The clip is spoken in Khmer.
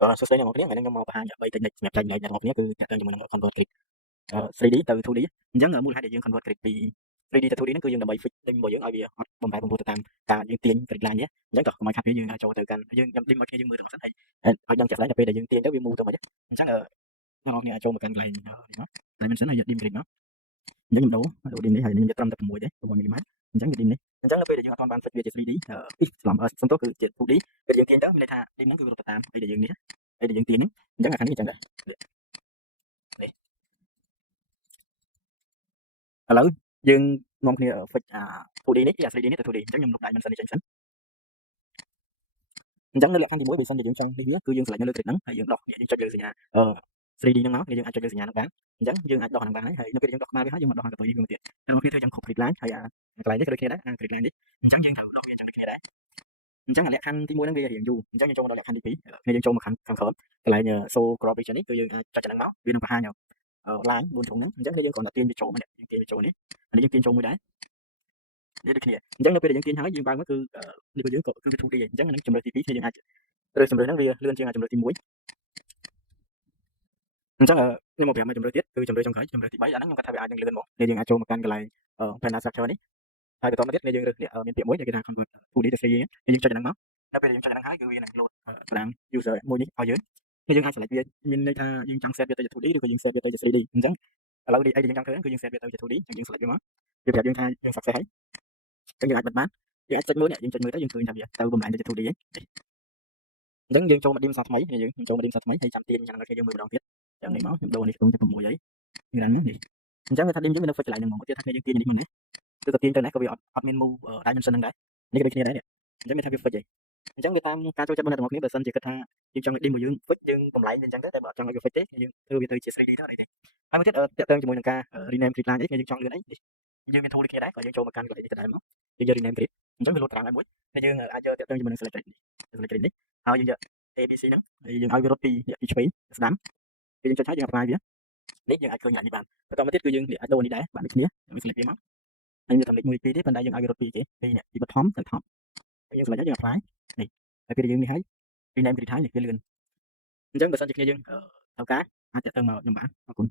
សួស្តីអ្នកនរគ្នាថ្ងៃនេះខ្ញុំមកបង្ហាញ3 technique សម្រាប់ចែករំលែកអ្នកនរគ្នាគឺតាក់ទងជាមួយនឹង convert grid 3D ទៅ 2D អញ្ចឹងមូលហេតុដែលយើង convert grid ពី 3D ទៅ 2D ហ្នឹងគឺយើងដើម្បី fix ដេញរបស់យើងឲ្យវាអត់បំបែកបំពុលទៅតាមការយើងទាញ grid line នេះអញ្ចឹងក៏កុំឲ្យខាត់វាយើងចូលទៅកាន់យើងខ្ញុំដេញឲ្យគ្នាយើងមើលទៅសិនហើយឲ្យដឹងជាក់ស្ដែងដល់ពេលដែលយើងទាញទៅវា move ទៅមិនអញ្ចឹងអ្នកនរគ្នាអាចចូលមកកាន់កន្លែងនេះមក dimension ហើយយក dim grid មកអញ្ចឹងខ្ញុំដូរ dim នេះហើយខ្ញុំយកត្រឹមតែ6ទេ6 mm អញ្ចឹងវា dim នេះអញ្ចឹងនៅពេលដែលយើងអត់ទាន់បាន fix វាជា 3D ច្រឡំសំទោសគឺជា 2D ពេលយើងទាញទៅមានន័យថា dim ហ្នឹងគឺរត់ទៅតាមអីដែលយើងនេះអីដែលយើងទាញហ្នឹងអញ្ចឹងអាខាងនេះអញ្ចឹងដែរឥឡូវយើងនាំគ្នា fix 2D នេះពី 3D នេះទៅ 2D អញ្ចឹងខ្ញុំលុប dimension នេះចេញសិនអញ្ចឹងនៅលក្ខខណ្ឌទី1បើសិនជាយើងចង់នេះវាគឺយើង select នៅលើ grid ហ្នឹងហើយយើងដោះយើងចុចលើសញ្ញា 3D ហ្នឹងមកយើងអាចចុចលើសញ្ញាហ្នឹងបានអញ្ចឹងយើងអាចដោះហ្នឹងបានហើយនៅពេលយើងដោះក្បាលវាហើយយើងមកដោះខាងកន្ទុយនេះវាទៀតតែមកគ្នាធ្វើយើងខុស grid line ហើយកន្លែងនេះក៏ដូចគ្នាដែរgrid line នេះអញ្ចឹងយើងត្រូវដោះវាអញ្ចឹងដូចគ្នាដែរអញ្ចឹងលក្ខខណ្ឌទី1ហ្នឹងវារៀងយូរអញ្ចឹងយើងចូលមកដល់លក្ខខណ្ឌទី2គ្នាយើងចូលមកខាងក្រោមកន្លែង show crop region នេះគឺយើងអាចចុចហ្នឹងមកវានឹងបង្ហាញline 4ជ្រុងហ្នឹងអញ្ចឹងគឺយើងគ្រាន់តែទាញវាចូលមកនេះយើងទាញវាចូលនេះហើយយើងទាញចូលមួយដែរនេះដូចគ្នាអញ្ចឹងនៅពេលដែលយើងទាញហើយយើងបើកមកគឺនេះរបស់យើងក៏គឺវា 2D អញ្ចឹងអានេះជំរើសទី2គឺយើងអាចរើសជំរើសហ្នឹងវាលឿនជាងជំរើសទី1អញ្ចឹងខ្ញុំមកប្រាប់មកជំរើសទៀតគឺជំរើសចុងក្រោយជំរើសទី3អាហ្នឹងខ្ញុំគាត់ថាវាអាចនឹងលឿនមកយើងអាចចូលមកកាន់កន្លែង panel structure នេះហើយបន្តមកទៀតយើងរើសមានពាក្យមួយដែលគេថា convert 2D ទៅ 3D យើងចុចហ្នឹងមកនៅពេលយើងចុចហ្នឹងហើយគឺវានឹង load ប្រដាំ user មួយនេះឲ្យយើងអាច select វាមានន័យថាយើងចង់ set វាទៅជា 2D ឬក៏យើង set វាទៅជា 3D អញ្ចឹងឥឡូវអីដែលយើងចង់ធ្វើគឺយើង set វាទៅជា 2D អញ្ចឹងយើង select វាមកវាប្រាប់យើងថាយើង success ហើយអញ្ចឹងយើងអាចបិទបានយើងអាចចុចមើលនេះយើងចុចមើលទៅយើងឃើញថាវាទៅបំលែងទៅជា 2D អញ្ចឹងយើងចូលមក dim សាថ្មីយើងចូលមក dim សាថ្មីហើយចាំទាញអញ្ចឹងដល់គេយើងមើលម្ដងទៀតយ៉ាងនេះមកខ្ញុំដូរនេះខ្ទង់ទៅ6អីយើងឡើងនេះអញ្ចឹងវាថា dim យើងមាននៅ fix កន្លែងហ្នឹងមកទៀតថាយើងទាញនេះមុននេះគឺក៏ទាញទៅណាក៏វាអត់មាន move dimension ហ្នឹងដែរនេះក៏ដូចគ្នាដែរអញ្ចឹងវាថាវា fix ហីអញ្ចឹងវាតាមការចូលចិត្តរបស់អ្នកទាំងអស់គ្នាបើសិនជាគិតថាយើងចង់ឲ្យ dim របស់យើង fix យើងបំលែងវាអញ្ចឹងទៅតែបើអត់ចង់ឲ្យវា fix ទេយើងធ្វើវាទៅជា 3D ទៅនេះហើយមួយទៀតតាក់ទងជាមួយនឹងការ rename grid line អីយើងចង់លឿនអីយើងមាន tool នេះគ្នាដែរក៏យើងចូលមកកាន់កន្លែងនេះដដែលមកយើងយក rename grid អញ្ចឹងវាលោតត្រង់ហើយមួយហើយយើងអាចយកតាក់ទងជាមួយនឹង select grid នេះ select grid នេះហើយយើងយក ABC ហ្នឹងហើយយើងឲ្យវារត់ពីឆ្វេងស្ដាំពេលយើងចុចហើយយើង apply វានេះយើងអាចឃើញយ៉ាងនេះបានបន្តមកទៀតគឺយើងអាចដូរនេះដែរបានដូចគ្នាយើង select វាមកហើយយើងធ្វើលេខ1 2ទេប៉ុន្តែយើងឲ្យវារត់ពីគេពីនេះពីបឋមទៅ top ហើយយើង select ហើយយើង apply នេះហើយពេលយើងនេះហើយ rename grid ហើយនេះវាលឿនអញ្ចឹងបើសិនជាគ្នាយើងត្រូវការអាចតាក់ទងមកខ្ញុំបានអរគុណ